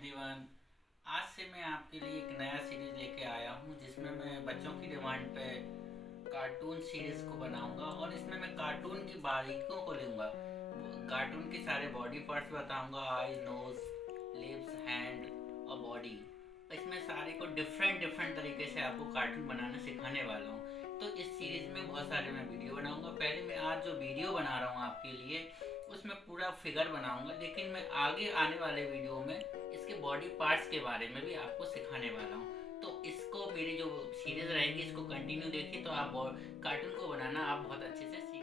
Everyone. आज से मैं आपके लिए एक नया सीरीज लेके आया हूँ जिसमें मैं बच्चों की डिमांड पे कार्टून सीरीज को बनाऊंगा और इसमें मैं कार्टून की बारीकियों को लूँगा। कार्टून के सारे बॉडी पार्ट्स बताऊंगा, आई, नोज, लिप्स, हैंड और बॉडी। इसमें सारे को डिफरेंट डिफरेंट तरीके से आपको कार्टून बनाना सिखाने वाला हूँ। तो इस सीरीज में बहुत सारे मैं वीडियो बनाऊंगा। पहले मैं आज जो वीडियो बना रहा हूँ आपके लिए उसमें पूरा फिगर बनाऊंगा, लेकिन मैं आगे आने वाले वीडियो में इसके बॉडी पार्ट्स के बारे में भी आपको सिखाने वाला हूँ। तो इसको मेरी जो सीरीज रहेगी इसको कंटिन्यू देखिए, तो आप कार्टून को बनाना आप बहुत अच्छे से सीख।